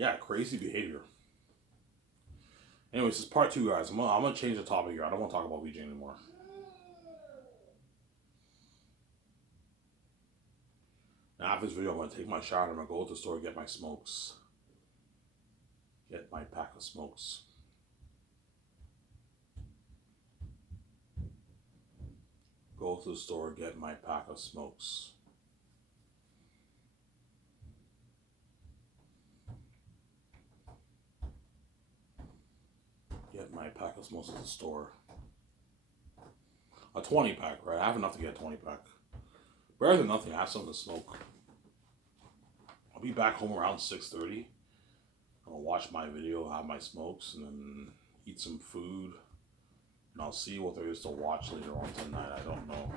Yeah, crazy behavior. Anyways, this is part two, guys. I'm gonna change the topic here. I don't want to talk about VJ anymore. Now, after this video, I'm gonna take my shower. I'm gonna go to the store and get my smokes. Get my pack of smokes. Go to the store, get my pack of smokes. Get my pack of smokes at the store. A 20 pack, right? I have enough to get a 20 pack. Better than nothing, I have something to smoke. I'll be back home around 6:30. I'll watch my video, have my smokes, and then eat some food. And I'll see what there is to watch later on tonight. I don't know.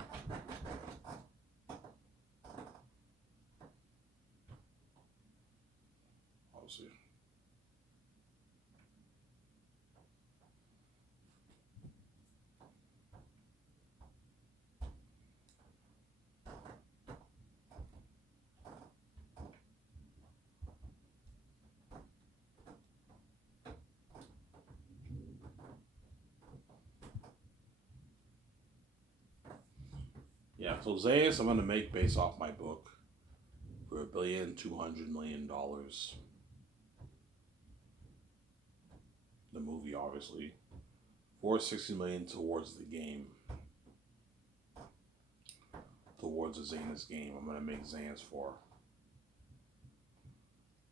I'll see. Yeah, so Zayas I'm gonna make based off my book for $1,200,000,000. The movie, obviously. 460 million towards the game. Towards the Zanis game. I'm gonna make Zanis for.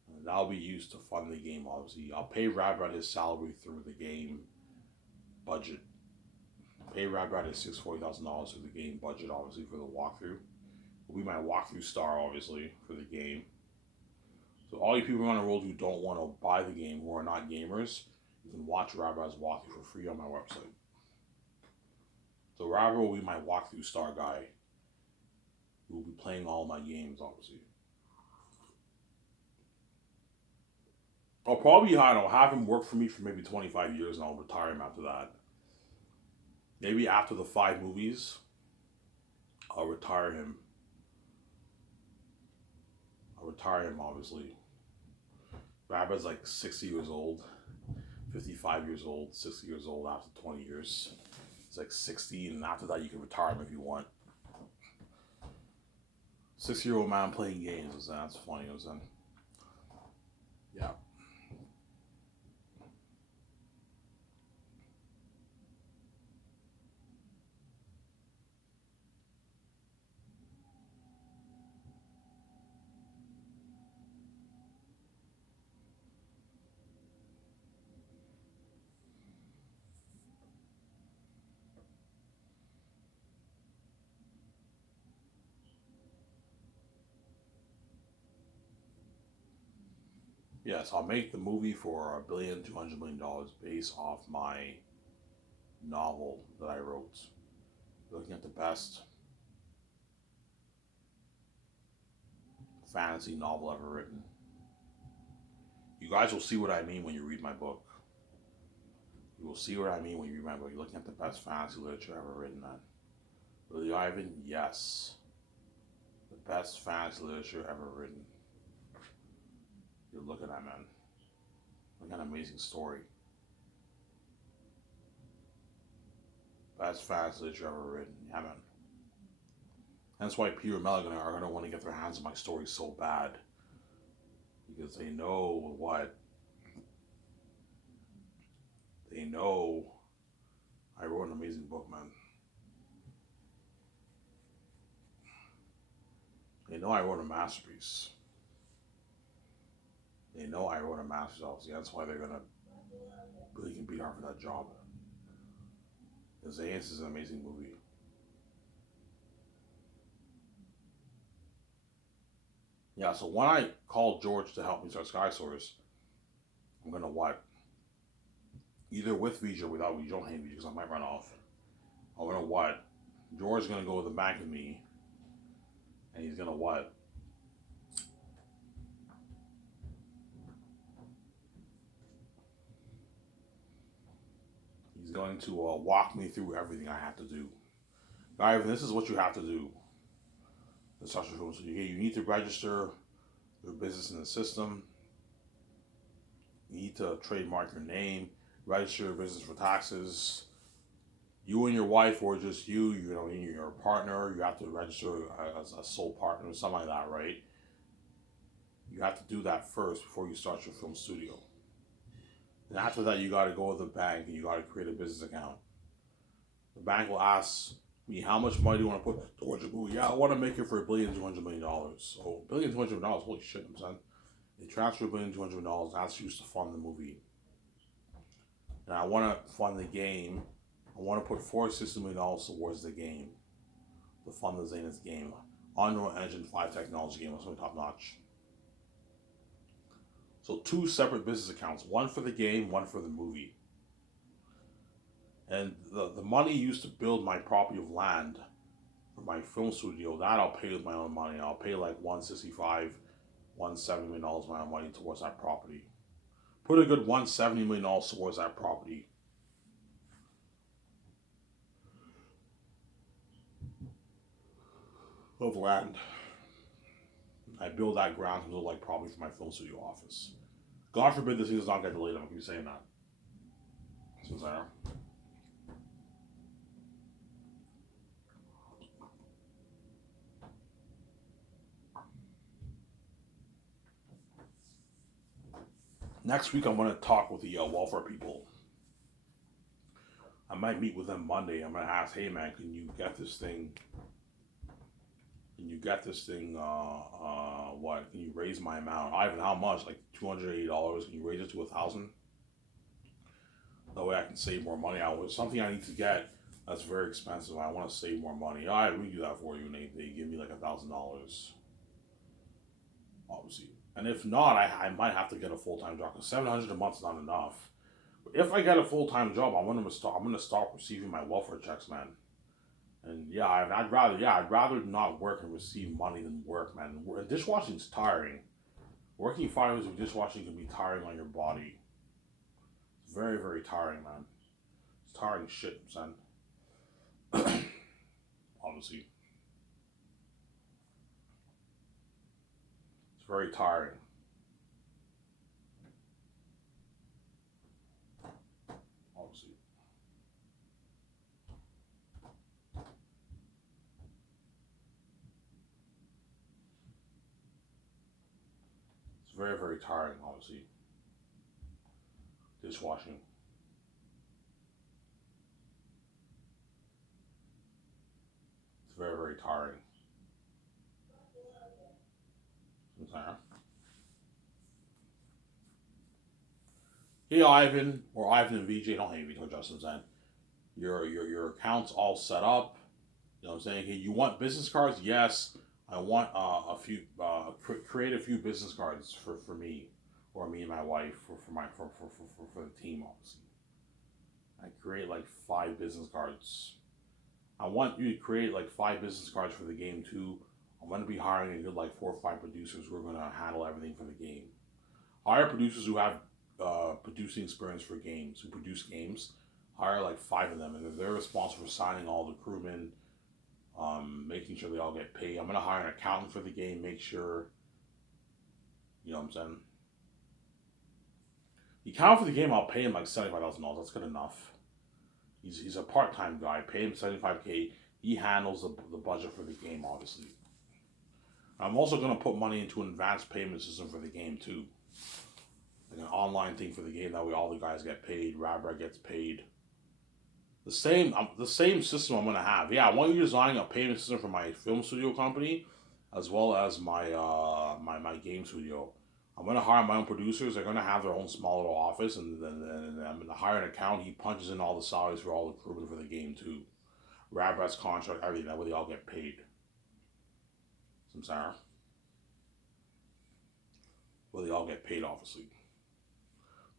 And that'll be used to fund the game, obviously. I'll pay Radbrad his salary through the game budget. Pay Radbrad his $640,000 through the game budget, obviously, for the walkthrough. Will be my walkthrough star, obviously, for the game. So all you people around the world who don't want to buy the game, who are not gamers, you can watch Radbrad's walkthrough for free on my website. So Radbrad will be my walkthrough star guy. He will be playing all my games, obviously. I'll probably I'll have him work for me for maybe 25 years and I'll retire him after that. Maybe after the 5 movies, I'll retire him. Obviously. Radbrad's like 60 years old, 55 years old, 60 years old after 20 years. It's like 60, and after that, you can retire him if you want. 6-year-old man playing games, that's funny, yeah. Yes, I'll make the movie for $1,200,000,000 based off my novel that I wrote. Looking at the best fantasy novel ever written. You guys will see what I mean when you read my book. You will see what I mean when you read my book. You're looking at the best fantasy literature ever written, man. Billy Ivan, yes. The best fantasy literature ever written. You're looking at, man. Look at an amazing story. Best fantasy literature ever written. Yeah, man. That's why Peter and Milligan are going to want to get their hands on my story so bad. Because they know what? They know I wrote an amazing book, man. They know I wrote a masterpiece. They know I wrote a masterpiece, obviously. That's why they're going to really compete hard for that job. Because Ace is an amazing movie. Yeah, so when I call George to help me start Sky Source, I'm going to what? Either with VJ or without VJ. Don't hate VJ because I might run off. I'm going to what? George's going to go to the bank with me. And he's going to what? He's going to walk me through everything I have to do. Guys, this is what you have to do. The social room. So you need to register your business in the system. You need to trademark your name, register your business for taxes. You and your wife, or just you know, your partner, you have to register as a sole partner or something like that, right? You have to do that first before you start your film studio. And after that, you got to go to the bank and you got to create a business account. The bank will ask me, how much money do you want to put towards your movie? Yeah, I want to make it for $1,200,000,000. So $1,200,000,000, holy shit, I'm saying. They transfer $1,200,000,000, that's used to fund the movie. And I want to fund the game. I want to put $460,000,000 towards the game, to fund the Zenith game. Unreal Engine 5 technology game, that's top notch. So 2 separate business accounts, one for the game, one for the movie. And the money used to build my property of land for my film studio, that I'll pay with my own money. I'll pay like $165, $170 million of my own money towards that property. Put a good $170 million towards that property. Of land. I build that ground to look like property for my film studio office. God forbid this thing does not get delayed. I'm gonna keep saying that. So there. Next week, I'm going to talk with the welfare people. I might meet with them Monday. I'm going to ask, hey man, can you get this thing? What? Can you raise my amount? Ivan, how much? Like $280? Can you raise it to $1,000? That way I can save more money. It's something I need to get that's very expensive. I want to save more money. All right, we do that for you. And they give me like $1,000. Obviously. And if not, I might have to get a full-time job, because $700 a month is not enough. But if I get a full-time job, I'm gonna start receiving my welfare checks, man. And yeah, I'd rather not work and receive money than work, man. Dishwashing's tiring. Working 5 hours of dishwashing can be tiring on your body. It's very, very tiring, man. It's tiring shit, son. Obviously. It's very tiring. Obviously. It's very, very tiring, obviously. Dishwashing. It's very, very tiring. Hey Ivan, or Ivan and VJ, don't hate me, to Justin saying. Your account's all set up. You know what I'm saying? Hey, you want business cards? Yes. I want a few, create a few business cards for me, or me and my wife, for the team, obviously. I create like 5 business cards. I want you to create like 5 business cards for the game too. I'm going to be hiring a good like 4 or 5 producers who are going to handle everything for the game. Hire producers who have producing experience for games, who produce games. Hire like 5 of them, and they're responsible for signing all the crewmen, making sure they all get paid. I'm going to hire an accountant for the game, make sure, you know what I'm saying? The accountant for the game, I'll pay him like $75,000. That's good enough. He's a part-time guy. Pay him $75K. He handles the budget for the game, obviously. I'm also going to put money into an advanced payment system for the game too. Like an online thing for the game, that way all the guys get paid, Rabra gets paid. The same system I'm going to have. Yeah, I want you designing a payment system for my film studio company, as well as my my game studio. I'm going to hire my own producers. They're going to have their own small little office, and then I'm going to hire an accountant. He punches in all the salaries for all the crewmen for the game too. Rabrat's contract, everything. That way they all get paid. Some Sarah. Well, they all get paid, obviously.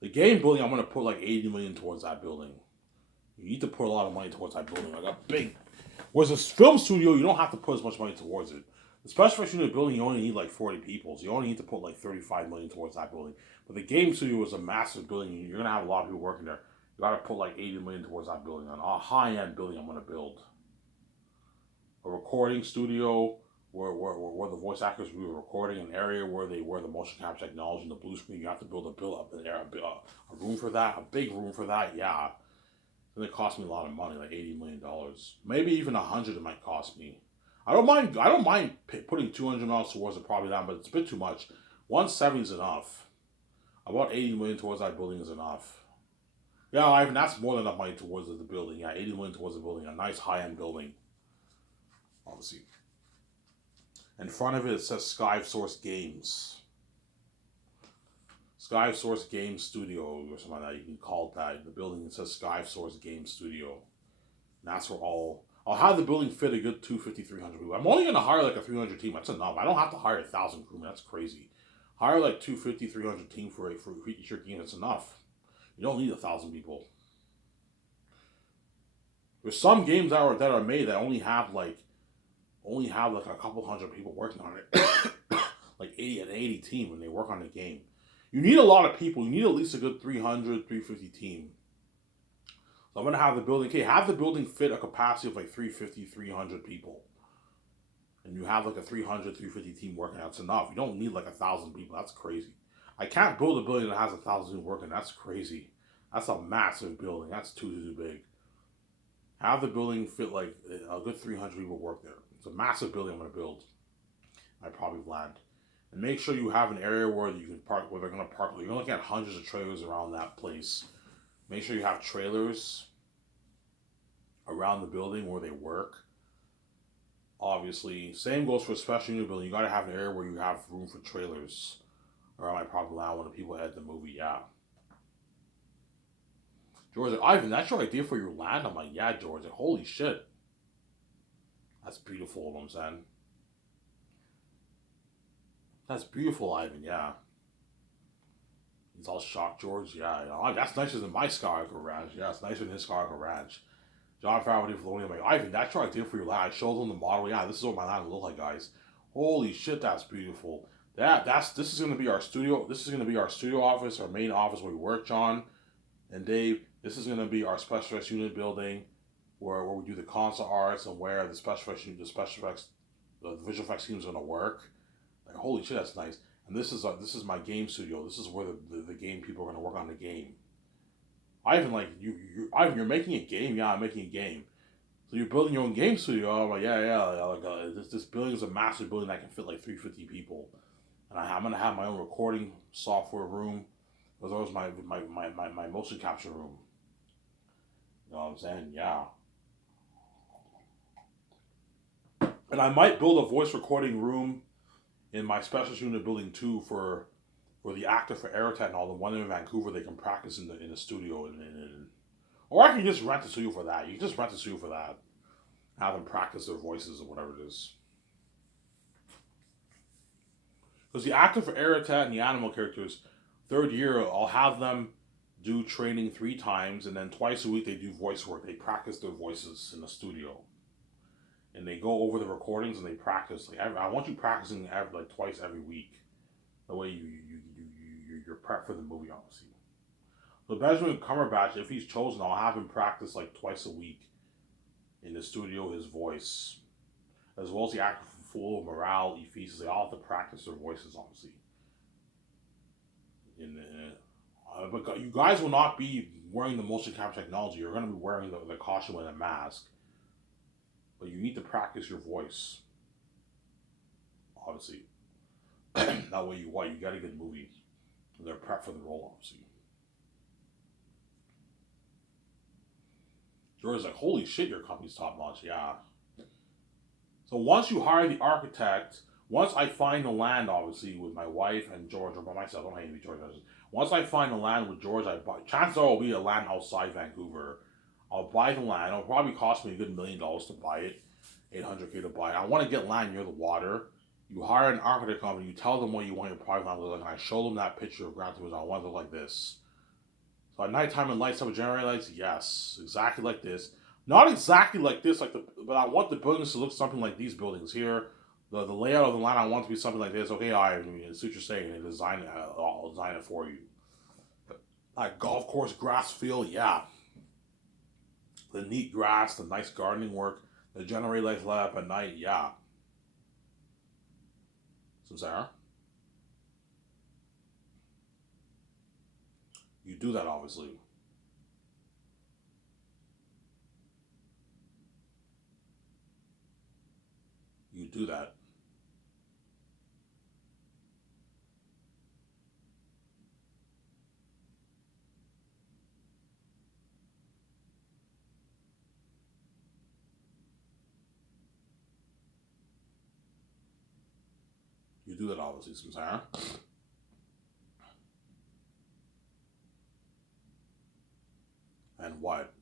The game building, I'm going to put like $80 million towards that building. You need to put a lot of money towards that building. Like a big. Whereas a film studio, you don't have to put as much money towards it. The special effects unit building, you only need like 40 people. So you only need to put like $35 million towards that building. But the game studio is a massive building. You're going to have a lot of people working there. You got to put like $80 million towards that building. A high-end building I'm going to build. A recording studio, where the voice actors we were recording, an area where they were the motion capture technology and the blue screen. You have to build up an area, a room for that, a big room for that. Yeah, and it cost me a lot of money, like $80 million, maybe even 100. It might cost me. I don't mind. I don't mind putting $200 towards the property line, but it's a bit too much. 170 is enough. About 80 million towards that building is enough. Yeah, Ivan, that's more than enough money towards the building. Yeah, 80 million towards the building, a nice high end building, obviously. In front of it, it says Sky Source Games. Sky Source Game Studio or something like that. You can call it that. The building, it says Sky Source Game Studio. And that's where I'll have the building fit a good 250, 300 people. I'm only going to hire like a 300 team. That's enough. I don't have to hire 1,000 crewmen. That's crazy. Hire like 250, 300 team for each your game. That's enough. You don't need 1,000 people. There's some games that are made that only have like a couple hundred people working on it. Like 80 team when they work on the game. You need a lot of people. You need at least a good 300, 350 team. So I'm going to have the building, have the building fit a capacity of like 350, 300 people. And you have like a 300, 350 team working. That's enough. You don't need like 1,000 people. That's crazy. I can't build a building that has 1,000 people working. That's crazy. That's a massive building. That's too big. Have the building fit like a good 300 people work there. It's a massive building I'm going to build. I probably land. And make sure you have an area where you can park, where they're going to park. You're going to look at hundreds of trailers around that place. Make sure you have trailers around the building where they work. Obviously, same goes for a special unit building. You got to have an area where you have room for trailers around my property line when the people head the movie. Yeah. George, like, Ivan, that's your idea for your land? I'm like, yeah, George. Like, holy shit. That's beautiful, you know what I'm saying? That's beautiful, Ivan, yeah. He's all shocked, George. Yeah, you know, that's nicer than my Skywalker Ranch. Yeah, it's nicer than his Skywalker Ranch. John Favreau did for the I'm like, Ivan, that's your idea for your land. I showed them the model. Yeah, this is what my land will look like, guys. Holy shit, that's beautiful. This is gonna be our studio. This is gonna be our studio office, our main office where we work, John and Dave. This is gonna be our special effects unit building, where we do the console arts and where the special effects, the visual effects team is gonna work. Like, holy shit, that's nice. And this is my game studio. This is where the game people are gonna work on the game. Ivan, like Ivan, you're making a game. Yeah, I'm making a game. So you're building your own game studio. I'm like, yeah. Like, this building is a massive building that can fit like 350 people, and I'm gonna have my own recording software room, as well as my motion capture room. You know what I'm saying? Yeah. And I might build a voice recording room in my special unit building too for the actor for Aerotet and all the one in Vancouver. They can practice in the studio or I can just rent the studio for that. You can just rent the studio for that. Have them practice their voices or whatever it is. Because the actor for Aerotet and the animal characters, third year, I'll have them do training 3 times, and then twice a week they do voice work. They practice their voices in the studio. And they go over the recordings and they practice. Like, I want you practicing like twice every week. The way you're prepped for the movie, obviously. So Benjamin Cumberbatch, if he's chosen, I'll have him practice like twice a week in the studio his voice, as well as the actor for Morale, Ephesus. They all have to practice their voices, obviously. But you guys will not be wearing the motion capture technology. You're going to be wearing the costume and a mask. But you need to practice your voice, obviously. That way you get a good movie. And they're prepped for the role, obviously. George's like, holy shit, your company's top notch. Yeah. So once you hire the architect, once I find the land, obviously, with my wife and George, or by myself, I don't hate to be George. Once I find the land with George, chances are it'll be a land outside Vancouver. I'll buy the land. It'll probably cost me a good $1 million to buy it. $800K to buy it. I want to get land near the water. You hire an architect company, you tell them what you want your private land to look like, and I show them that picture of Gran Turismo. I want it to look like this. So at nighttime and lights up with generator lights, yes, exactly like this. Not exactly like this, but I want the buildings to look something like these buildings here. The layout of the line, I want to be something like this. Okay, I see what you're saying, and I'll design it for you. Like golf course, grass field, yeah. The neat grass, the nice gardening work, the generator lights light up at night, yeah. Sarah, you do that obviously. You do that. You do that obviously, Sarah. And what?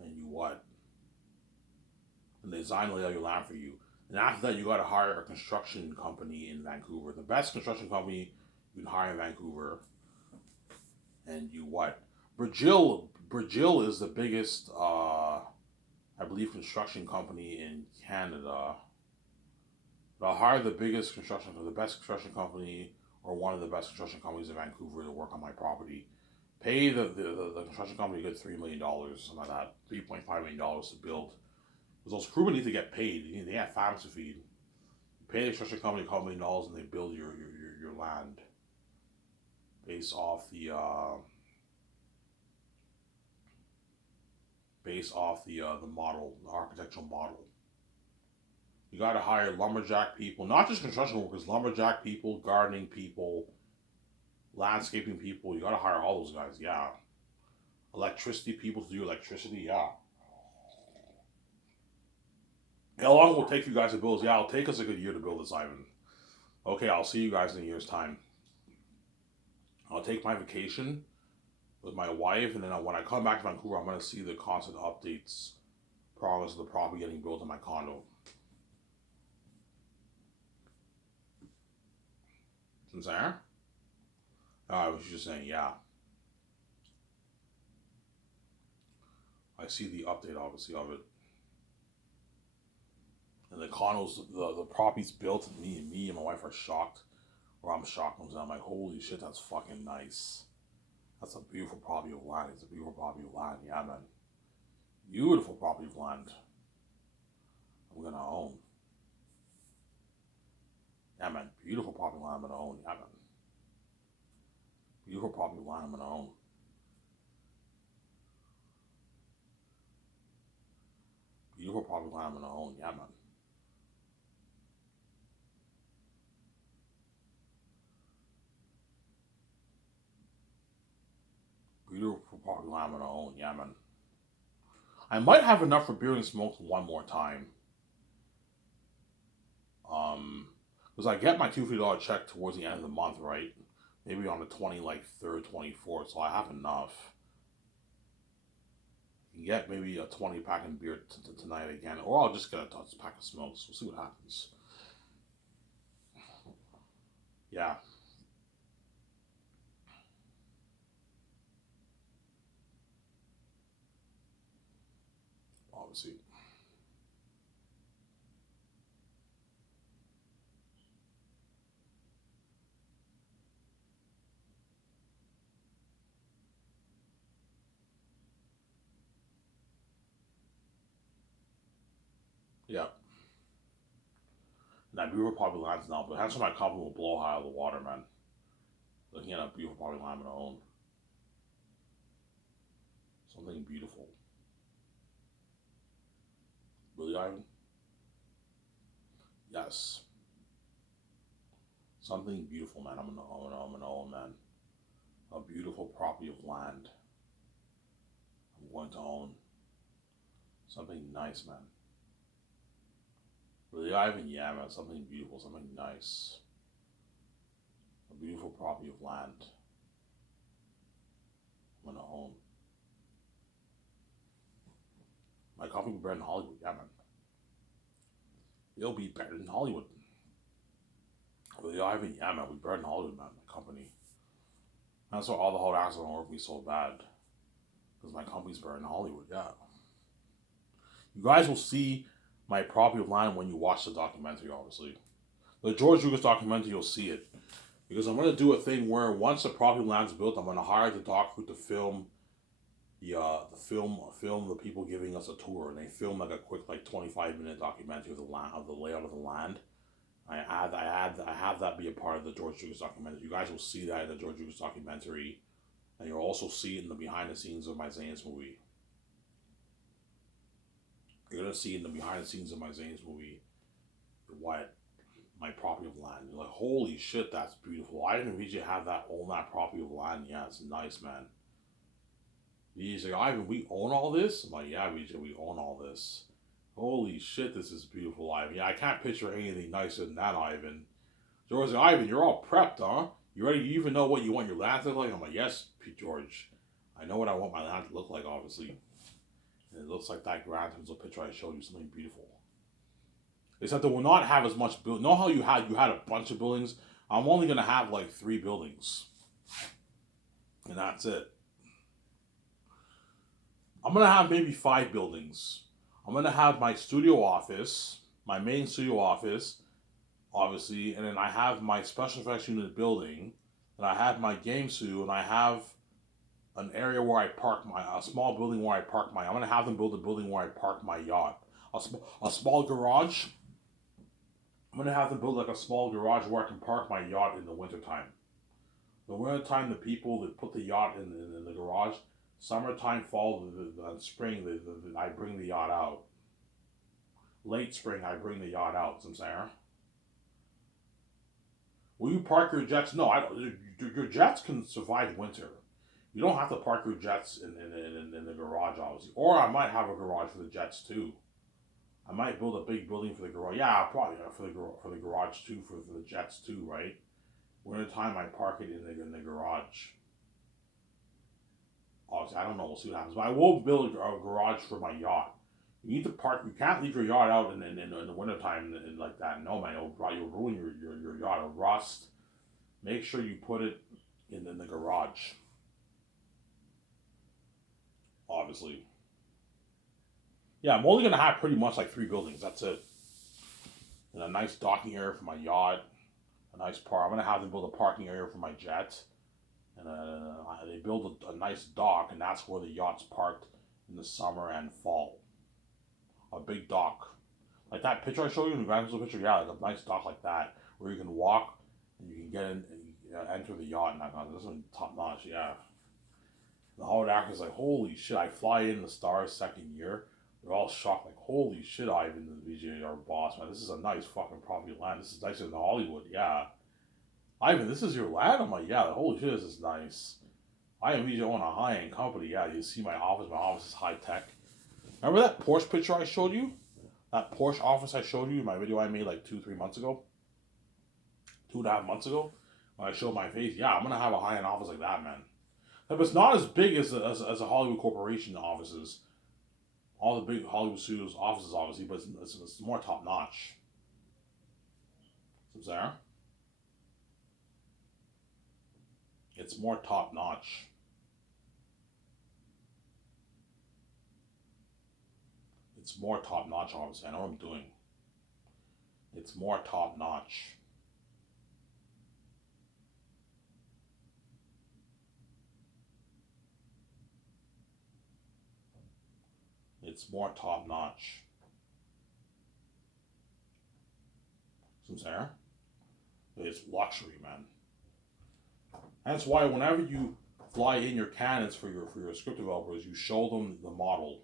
And you what? And they design lay out your land for you. And after that, you got to hire a construction company in Vancouver, the best construction company you can hire in Vancouver. And you what? Bridgil is the biggest, I believe, construction company in Canada. But I'll hire the biggest construction, the best construction company, or one of the best construction companies in Vancouver to work on my property. Pay the construction company a good $3 million, something like that, $3.5 million to build. Because those crew need to get paid. They have families to feed. Pay the construction company $2 million and they build your land based off the model, the architectural model. You got to hire lumberjack people, not just construction workers, lumberjack people, gardening people, landscaping people. You got to hire all those guys. Yeah. Electricity people to do electricity. Yeah. How long will it take for you guys to build? Yeah, it'll take us a good year to build this, Ivan. Okay, I'll see you guys in a year's time. I'll take my vacation with my wife, and then when I come back to Vancouver, I'm going to see the constant updates, progress of the property getting built in my condo. Sincere? I was just saying, yeah. I see the update, obviously, of it. And the condos, the property's built, and me and my wife are shocked. Or I'm shocked. I'm like, holy shit, that's fucking nice. That's a beautiful property of land. It's a beautiful property of land. Yeah, man. Beautiful property of land. I'm gonna own. Yeah, man. Beautiful property of land I'm gonna own. Yeah, man. Beautiful property of land I'm gonna own. Beautiful property of land I'm gonna own. Yeah, man. Beautiful property of land I'm gonna own. Yeah, man. I might have enough for beer and smoke one more time. Because I get my $250 check towards the end of the month, right? Maybe on the 3rd, 24th, so I have enough. You can get maybe a 20 pack of beer tonight again, or I'll just get a pack of smokes. We'll see what happens. Yeah. Obviously. Yeah. And that beautiful property line's now, but that's when my company will blow high out of the water, man. Looking at a beautiful property line I'm gonna own. Something beautiful. Really, Ivan? Yes. Something beautiful, man. I'm gonna own, man. A beautiful property of land. I'm going to own. Something nice, man. Really, Ivan? Yeah, man. Something beautiful, something nice. A beautiful property of land. I'm gonna own. My company will be better than Hollywood. Yeah, man. It'll be better than Hollywood. Really, Ivan? Yeah, man. We'll be better than Hollywood, man. My company. That's why all the hot actors don't work me so bad. Because my company's better than Hollywood. Yeah. You guys will see my property of land when you watch the documentary, obviously. The George Lucas documentary, you'll see it. Because I'm going to do a thing where once the property of land's built, I'm going to hire the doc crew to film the people giving us a tour, and they film like a quick like 25-minute documentary of the land, of the layout of the land. I have that be a part of the George Lucas documentary. You guys will see that in the George Lucas documentary, and you'll also see it in the behind the scenes of my Zane's movie. You're gonna see in the behind the scenes of my Zane's movie what my property of land. You're like, holy shit, that's beautiful. I didn't really have that own that property of land. Yeah, it's nice, man. He's like, Ivan, we own all this? I'm like, yeah, we own all this. Holy shit, this is beautiful, Ivan. Yeah, I can't picture anything nicer than that, Ivan. George's like, Ivan, you're all prepped, huh? You ready? You even know what you want your land to look like? I'm like, yes, Pete George. I know what I want my land to look like, obviously. And it looks like that Grand Hotel picture I showed you, something beautiful. Except that we'll not have as much build. Know how you had a bunch of buildings? I'm only gonna have like 3 buildings. And that's it. I'm gonna have maybe 5 buildings. I'm gonna have my studio office, my main studio office, obviously, and then I have my special effects unit building, and I have my game studio, and I have an area where I park a small building where I park I'm gonna have them build a building where I park my yacht. A small garage. I'm gonna have them build like a small garage where I can park my yacht in the wintertime. The wintertime, the people that put the yacht in the garage. Summertime, fall, spring, I bring the yacht out. Late spring, I bring the yacht out. Some saying. Will you park your jets? No, I don't. Your jets can survive winter. You don't have to park your jets in the garage, obviously. Or I might have a garage for the jets too. I might build a big building for the garage. Yeah, probably for the garage too, for the jets too, right? Winter time, I park it in the garage. Obviously, I don't know. We'll see what happens. But I will build a garage for my yacht. You need to park. You can't leave your yacht out in the wintertime and like that. No, man, you'll ruin your yacht. It'll rust. Make sure you put it in the garage. Obviously. Yeah, I'm only going to have pretty much like 3 buildings. That's it. And a nice docking area for my yacht. A nice park. I'm going to have them build a parking area for my jet. And they build a nice dock, and that's where the yacht's parked in the summer and fall. A big dock. Like that picture I showed you in the Grand Hotel picture, yeah, like a nice dock like that, where you can walk and you can get in and enter the yacht. And this one top notch, yeah. The Hollywood actors like, holy shit, I fly in the Stars second year. They're all shocked, like, holy shit, Ivan, the VJ, our boss, man. This is a nice fucking property of land. This is nicer than Hollywood, yeah. Ivan, this is your land? I'm like, yeah, holy shit, this is nice. I am VJ own a high-end company. Yeah, you see my office. My office is high-tech. Remember that Porsche picture I showed you? That Porsche office I showed you in my video I made like 2-3 months ago? 2.5 months ago? When I showed my face? Yeah, I'm going to have a high-end office like that, man. But it's not as big as a Hollywood Corporation offices. All the big Hollywood studios offices, obviously, but it's more top-notch. See there? It's more top-notch. It's more top-notch, obviously. I know what I'm doing. It's more top-notch. It's more top-notch. See there? It's luxury, man. That's why whenever you fly in your candidates for your script developers, you show them the model.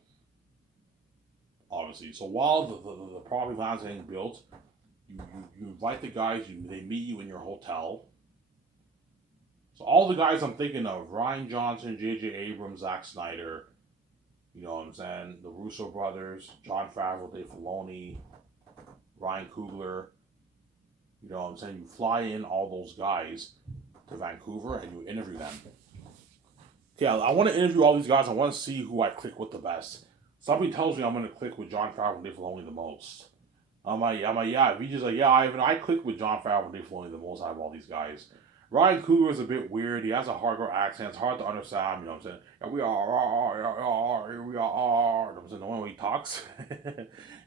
Obviously, so while the property land's getting built, you invite the guys. They meet you in your hotel. So all the guys I'm thinking of: Rian Johnson, J.J. Abrams, Zack Snyder. You know what I'm saying? The Russo brothers, Jon Favreau, Dave Filoni, Ryan Coogler. You know what I'm saying? You fly in all those guys to Vancouver and you interview them. Okay, I want to interview all these guys. I want to see who I click with the best. Somebody tells me I'm going to click with Jon Favreau and Dave Filoni the most. I'm like, yeah. VJ's like, yeah, I click with Jon Favreau and Dave Filoni the most out of all these guys. Ryan Coogler is a bit weird. He has a hardcore accent. It's hard to understand. You know what I'm saying? Yeah, we are, here we are. You know what I'm saying? The way he talks,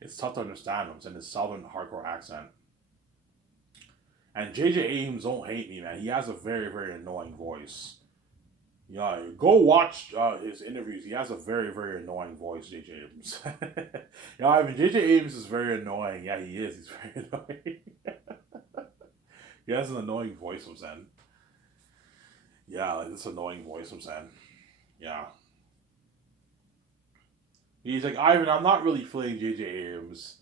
it's tough to understand. You know what I'm saying? His southern hardcore accent. And J.J. Abrams, don't hate me, man. He has a very, very annoying voice. Yeah, go watch his interviews. He has a very, very annoying voice, J.J. Abrams. Yeah, I mean, J.J. Abrams is very annoying. Yeah, he is. He's very annoying. He has an annoying voice, I'm saying. Yeah, like this annoying voice, I'm saying. Yeah. He's like, Ivan, I'm not really feeling J.J. Abrams.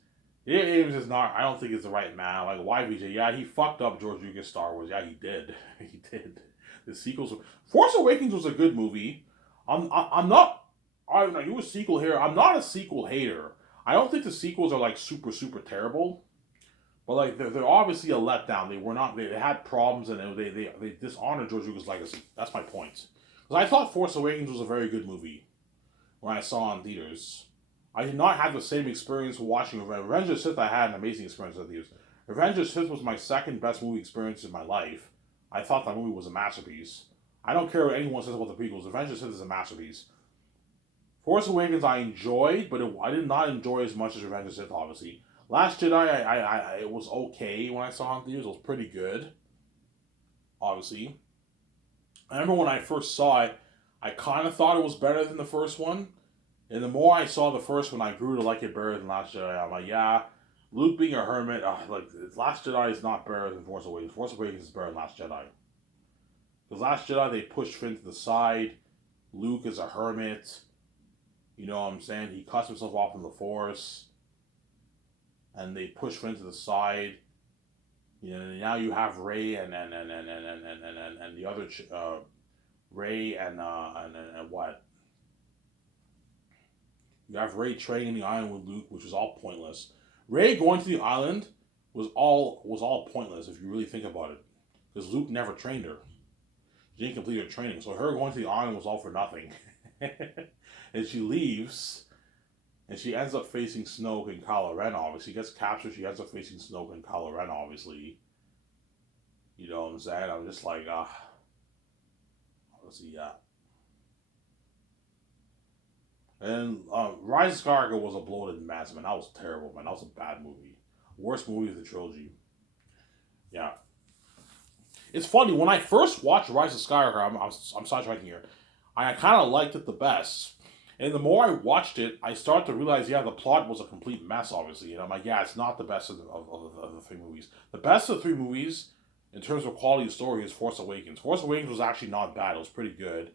J.J. Abrams is not, I don't think is the right man. Like, why VJ? Yeah, he fucked up George Lucas Star Wars. Yeah, he did. He did. The sequels. Force Awakens was a good movie. I'm not. I don't know. You a sequel here. I'm not a sequel hater. I don't think the sequels are like super super terrible, but like they're obviously a letdown. They were not. They had problems and they dishonored George Lucas' legacy. That's my point. Because I thought Force Awakens was a very good movie when I saw it in theaters. I did not have the same experience watching Revenge of the Sith. I had an amazing experience in theaters. Revenge of the Sith was my second best movie experience in my life. I thought that movie was a masterpiece. I don't care what anyone says about the prequels. Revenge of the Sith is a masterpiece. Force Awakens I enjoyed, but I did not enjoy as much as Revenge of the Sith. Obviously, Last Jedi it was okay when I saw it in theaters. It was pretty good. Obviously, I remember when I first saw it, I kind of thought it was better than the first one. And the more I saw the first one, I grew to like it better than Last Jedi. I'm like, yeah, Luke being a hermit, like Last Jedi is not better than Force Awakens. Force Awakens is better than Last Jedi. Because Last Jedi they pushed Finn to the side. Luke is a hermit. You know what I'm saying? He cuts himself off from the Force, and they push Finn to the side. You know, now you have Ray and the other Ray and what? You have Ray training the island with Luke, which was all pointless. Ray going to the island was all pointless if you really think about it, because Luke never trained her. She didn't complete her training, so her going to the island was all for nothing. And she leaves, and she ends up facing Snoke and Kylo Ren. Obviously, she gets captured. She ends up facing Snoke and Kylo Ren. Obviously, you know what I'm saying. I'm just like, let's see, yeah. And Rise of Skywalker was a bloated mess, man. That was terrible, man. That was a bad movie. Worst movie of the trilogy. Yeah. It's funny, when I first watched Rise of Skywalker, I'm sidetracking here, I kind of liked it the best. And the more I watched it, I started to realize, yeah, the plot was a complete mess, obviously. And I'm like, yeah, it's not the best of the three movies. The best of the three movies, in terms of quality of story, is Force Awakens. Force Awakens was actually not bad. It was pretty good.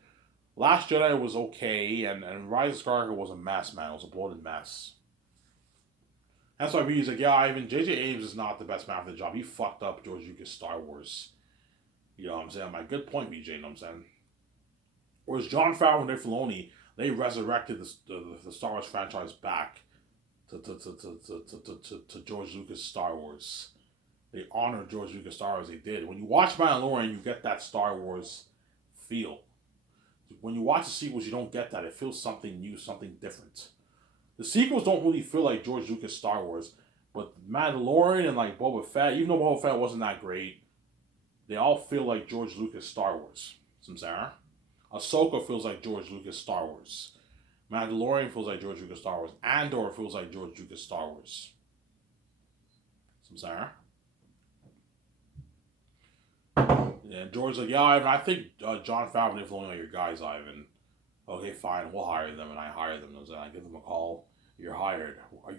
Last Jedi was okay, and Rise of Skywalker was a mess, man. It was a bloated mess. That's why he's like, yeah, Ivan, J.J. Abrams is not the best man for the job. He fucked up George Lucas' Star Wars. You know what I'm saying? I'm like, good point, BJ, you know what I'm saying? Whereas Jon Favreau and Dave Filoni, they resurrected the Star Wars franchise back to George Lucas' Star Wars. They honored George Lucas' Star Wars, they did. When you watch Mandalorian, you get that Star Wars feel. When you watch the sequels, you don't get that. It feels something new, something different. The sequels don't really feel like George Lucas' Star Wars, but Mandalorian and like Boba Fett, even though Boba Fett wasn't that great, they all feel like George Lucas' Star Wars. Some Sarah. Ahsoka feels like George Lucas' Star Wars. Mandalorian feels like George Lucas' Star Wars. Andor feels like George Lucas' Star Wars. Some Sarah. Yeah, George's like, yeah, Ivan, I think Jon Favreau and Filoni are your guys, Ivan. Okay, fine, we'll hire them, and I hire them. And I give them a call. You're hired.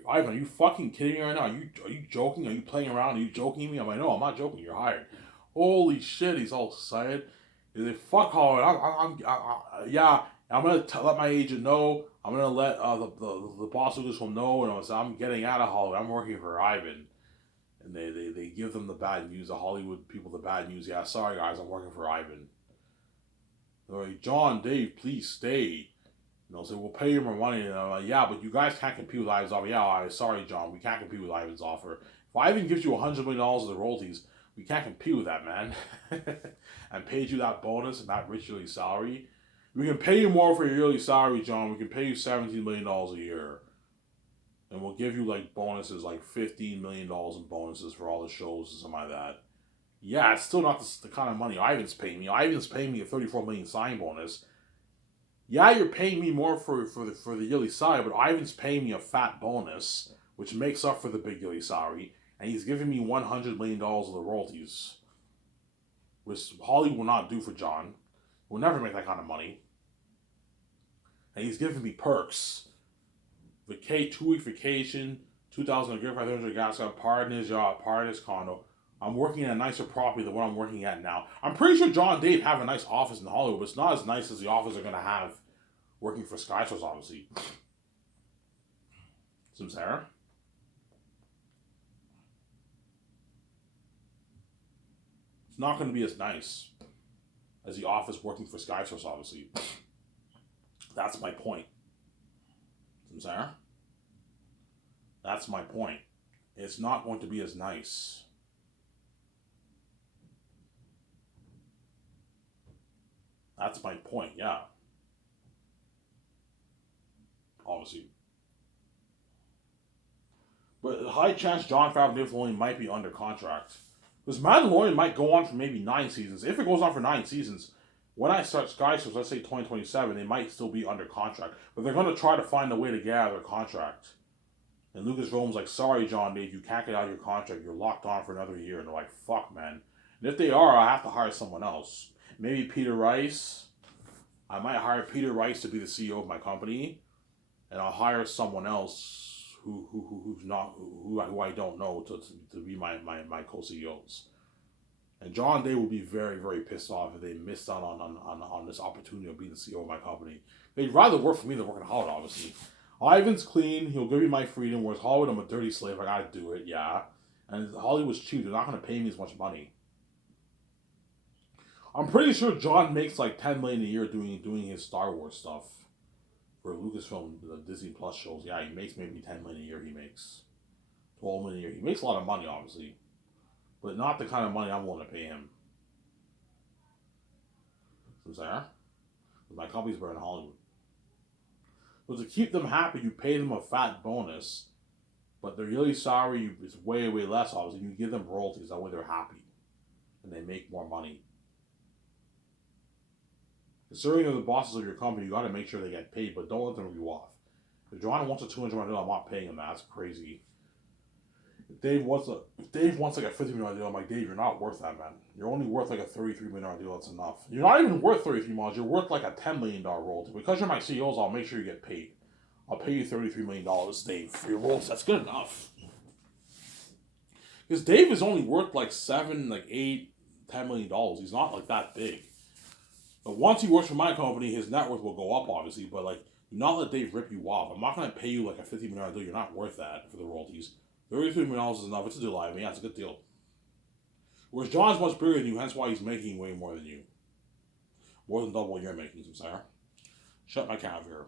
Ivan, are you fucking kidding me right now? Are you joking? Are you playing around? Are you joking me? I'm like, no, I'm not joking. You're hired. Holy shit, he's all excited. He's like, fuck Hollywood. Yeah, I'm gonna let my agent know. I'm gonna let the boss of this will know, and I'm getting out of Hollywood. I'm working for Ivan. And they give them the bad news, the Hollywood people the bad news. Yeah, sorry guys, I'm working for Ivan. They're like, John, Dave, please stay. You know, so we'll pay you more money. And I'm like, yeah, but you guys can't compete with Ivan's offer. Yeah, sorry, John, we can't compete with Ivan's offer. If Ivan gives you $100 million of the royalties, we can't compete with that, man. And paid you that bonus and that rich yearly salary. We can pay you more for your yearly salary, John. We can pay you $17 million a year. And we'll give you like bonuses, like $15 million in bonuses for all the shows and something like that. Yeah, it's still not the kind of money Ivan's paying me. Ivan's paying me a $34 million sign bonus. Yeah, you're paying me more for the yearly salary, but Ivan's paying me a fat bonus, which makes up for the big yearly salary, and he's giving me $100 million of the royalties, which Hollywood will not do for John. Will never make that kind of money. And he's giving me perks. 2-week vacation, 2,000 a year, 500 gas, got part in his yacht, part in his condo. I'm working at a nicer property than what I'm working at now. I'm pretty sure John and Dave have a nice office in Hollywood, but it's not as nice as the office they're going to have working for Sky Source, obviously. Some Sarah? It's not going to be as nice as the office working for Sky Source, obviously. That's my point. Some Sarah? That's my point. It's not going to be as nice. That's my point, yeah. Obviously. But a high chance Jon Favreau and Dave Filoni might be under contract. Because Mandalorian might go on for maybe 9 seasons. If it goes on for 9 seasons, when I start Sky Source, let's say 2027, they might still be under contract. But they're going to try to find a way to get out of their contract. And Lucasfilm's like, sorry, John Dave, you can't get out of your contract. You're locked on for another year. And they're like, fuck, man. And if they are, I have to hire someone else. Maybe Peter Rice. I might hire Peter Rice to be the CEO of my company. And I'll hire someone else who I don't know to be my co-CEOs. And John Day will be very, very pissed off if they missed out on this opportunity of being the CEO of my company. They'd rather work for me than work in Hollywood, obviously. Ivan's clean. He'll give me my freedom. Whereas Hollywood, I'm a dirty slave. I gotta do it, yeah. And Hollywood's cheap. They're not gonna pay me as much money. I'm pretty sure John makes like $10 million a year doing his Star Wars stuff for Lucasfilm, the Disney Plus shows. Yeah, he makes maybe $10 million a year. He makes $12 million a year. He makes a lot of money, obviously, but not the kind of money I'm willing to pay him. So Sarah, my company's better in Hollywood. So to keep them happy, you pay them a fat bonus, but their yearly salary is way, way less, obviously. You give them royalties, that way they're happy, and they make more money. Considering they're the bosses of your company, you got to make sure they get paid, but don't let them rip you off. If John wants a $200 million deal, I'm not paying him that. That's crazy. If Dave wants like a $50 million deal, I'm like, Dave, you're not worth that, man. You're only worth like a $33 million deal. That's enough. You're not even worth $33 million. You're worth like a $10 million royalty. Because you're my CEOs, I'll make sure you get paid. I'll pay you $33 million, Dave, for your royalties. That's good enough. Because Dave is only worth like $7, like $8, $10 million. He's not like that big. But once he works for my company, his net worth will go up, obviously. But like, do not let Dave rip you off. I'm not going to pay you like a $50 million deal. You're not worth that for the royalties. $33 million is enough. It's a deal, I mean, yeah, it's a good deal. Whereas John's much bigger than you, hence why he's making way more than you. More than double what you're making, Sarah. Shut my cab here.